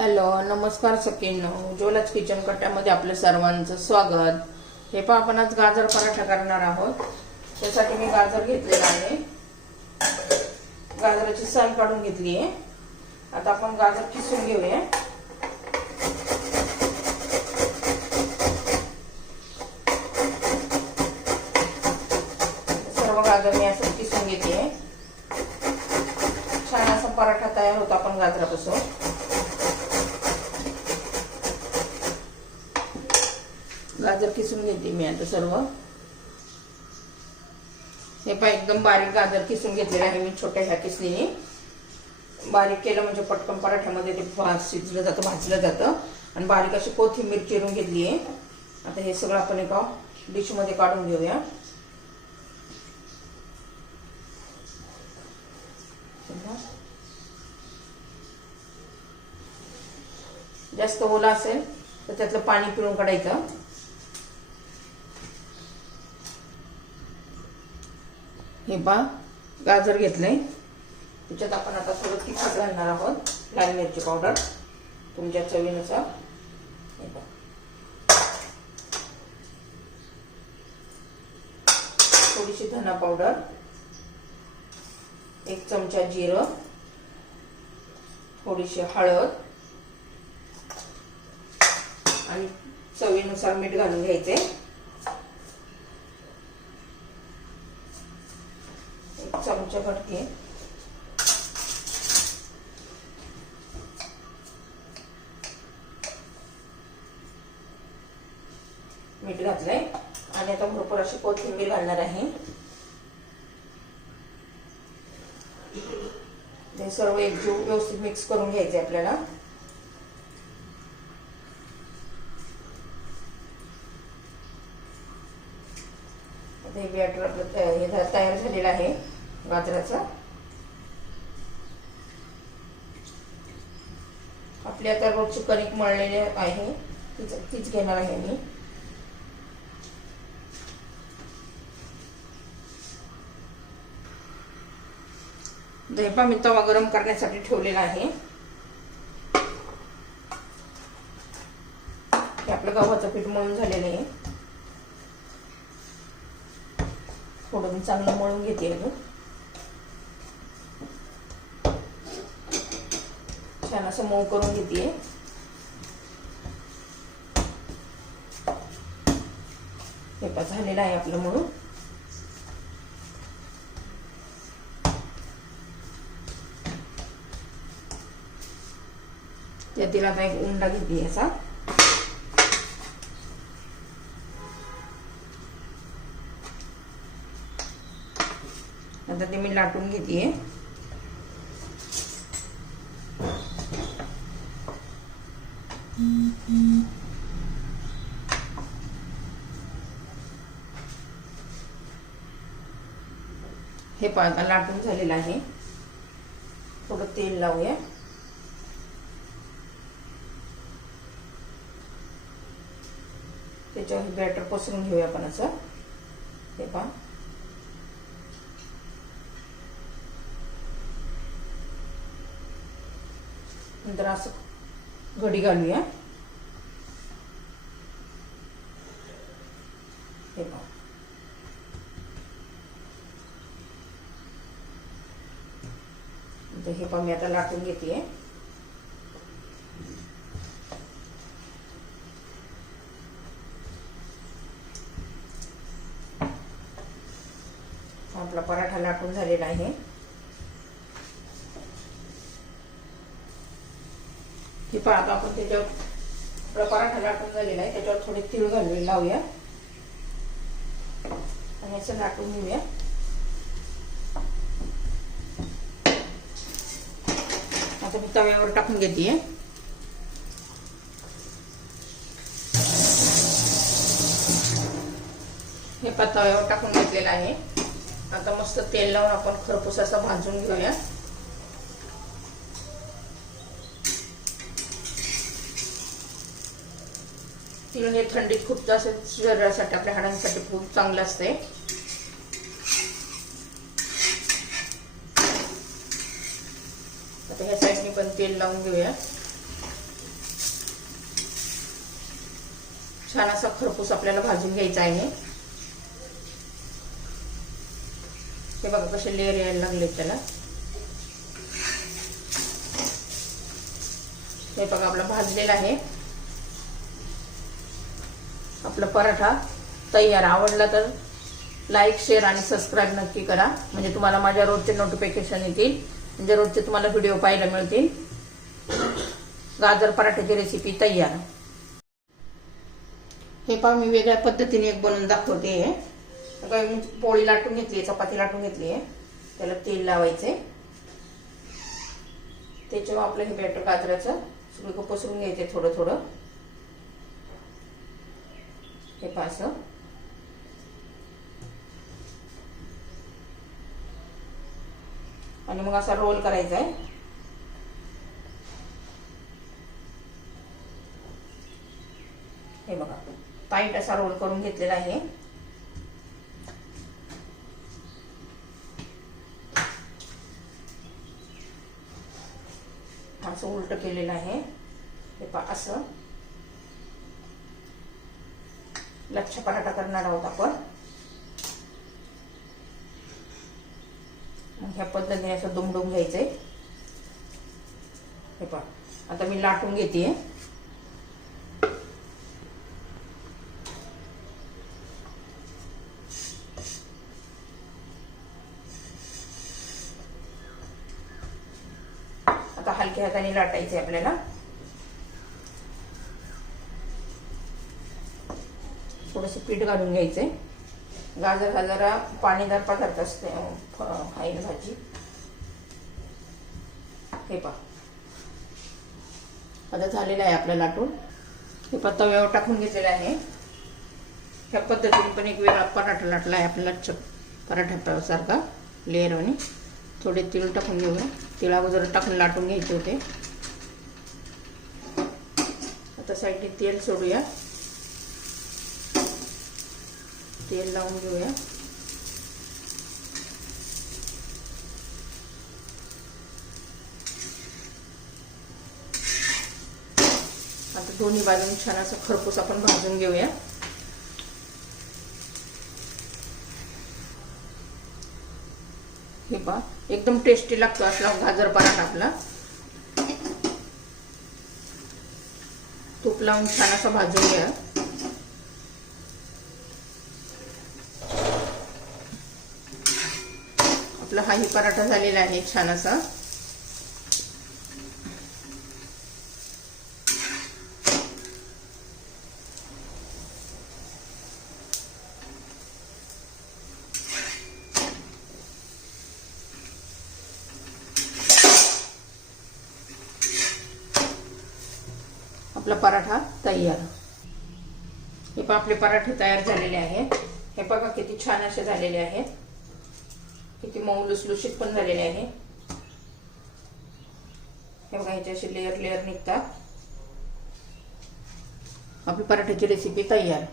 Hello नमस्कार सकीन उज्ज्वलाच kitchen कट्ट्यामध्ये आपलं सर्वांचं स्वागत. हे पण आपण आज गाजर पराठा करणार आहोत. त्यासाठी मी गाजर घेतलेला आहे. गाजराची साल काढून घेतली आहे. आता आपण गाजर किसून घेऊया. सर्व गाजर मी असं किसून घेते. छान असा पराठा तयार होतो आपण गाजरापासून. गाजर किसून घेते मी आता सर्व. हे पण एकदम बारीक गाजर किसून घेतलेले आहे मी छोट्या ह्या किसणीने. बारीक केलं म्हणजे पटकन पराठ्यामध्ये ते शिजलं जातं भाजलं जातं. आणि बारीक अशी कोथिंबीर चिरून घेतली आहे. आता हे सगळं आपण एका डिशमध्ये काढून घेऊया. जास्त ओला असेल तर त्यातलं पाणी पिळून काढायचं. हे पा गाजर घेतलंय. त्याच्यात आपण आता थोडं तिखट घालणार आहोत लाल मिरची पावडर तुमच्या चवीनुसार. हे थोडीशी धना पावडर एक चमचा जिरं थोडीशी हळद आणि चवीनुसार मीठ घालून घ्यायचे एक चमचा घटके मीठ घातलंय. आणि आता भरपूर अशी कोथिंबीर घालणार आहे. ते सर्व एकजीव व्यवस्थित मिक्स करून घ्यायचे आपल्याला. हे बॅटर आपलं हे तयार झालेलं आहे. गाजराचा आपली आता रोजची कणिक मळलेली आहे. तीच तीच घेणार आहे मी. दहीपा मी तवा गरम करण्यासाठी ठेवलेला आहे. हे आपलं गव्हाचं पीठ मळून झालेलं आहे. थोडं मी चांगलं मळून घेते अजून. छान असं मऊ करून घेते. हे पण झालेलं आहे आपलं म्हणून त्यातील आता एक उंडा घेते याचा. आता ते मी लाटून घेते. लाटून झालेलं आहे. थोडं तेल लावूया. त्याच्यावर बॅटर पसरून घेऊया आपण असं. हे पहा. नंतर असं घडी घालूया हे पहा पहा मी आता लाटून घेते आपला पराठा लाटून झालेला आहे. ही आता आपण त्याच्यावर आपला पराठा लाटून झालेला आहे. त्याच्यावर थोडे तीळ घालून लावूया. आणि असं लाटून घेऊया. आता मी तव्यावर टाकून घेते. हे पा तव्यावर टाकून घेतलेलं आहे. आता मस्त तेल लावून आपण खरपूस असा भाजून घेऊया. तिळ हे थंडीत खूप जास्त शरीरासाठी आपल्या हाडांसाठी खूप चांगलं असते. दोन्ही पण तेल लावून घेऊया. छान असा खरपूस आपल्याला भाजून घ्यायचा आहे. हे बघा कसे लेअर यायला लागले त्याला. हे बघा आपला भाजलेला आहे. आपला पराठा तयार. आवडला तर लाईक शेअर आणि सबस्क्राईब नक्की करा. म्हणजे तुम्हाला माझ्या रोजचे नोटिफिकेशन येतील. म्हणजे रोजचे तुम्हाला व्हिडिओ पाहायला मिळतील. गाजर पराठ्याची रेसिपी तयार. हे पहा मी वेगळ्या पद्धतीने एक बनवून दाखवते. मी पोळी लाटून घेतली चपाती लाटून घेतली आहे. त्याला तेल लावायचे त्याच्यावर आपलं हे बॅटर गाजराचं सगळं पसरून घ्यायचे थोडं थोडं हे पासं आणि मग असा रोल करायचा आहे. हे बघा टाईट असा रोल करून घेतलेला आहे. असं उलट केलेलं आहे. हे पा असं. लक्ष पराठा करणार आहोत आपण मग ह्या पद्धतीने असं दुमडून घ्यायचंय. हे पहा. आता मी लाटून घेते. आता हलक्या हाताने लाटायचे आपल्याला. थोडस पीठ घालून घ्यायचंय. गाजर हा जरा पाणीदार पदार्थ असते आहे भाजी. हे पा आता झालेलं आहे आपलं लाटून. हे पा तव्यावर टाकून घेतलेलं आहे. ह्या पद्धतीने पण एक वेगळा पराठा लाटला आहे आपल्याला च पराठ्यासारखा लेअरवाने थोडे तिळ टाकून घेऊया तिळ अगोदर टाकून लाटून घ्यायचे होते. आता साईडने तेल सोडूया. तेल लावून घेऊया. आता दोन्ही बाजून छान असं खरपूस आपण भाजून घेऊया. हे पहा एकदम टेस्टी लागतो असला गाजर पराठा आपला. तूप लावून छान असं भाजून घ्या. आपला हाही पराठा झालेला आहे छान असा. आपला पराठा तयार. हे पण आपले पराठे तयार झालेले आहेत. हे बघा किती छान असे झालेले आहेत. किती मऊ लुसलुशीत पण झालेले आहे. हे बघा ह्याचे असे लेअर लेअर निघतात. आपली पराठ्याची रेसिपी तयार.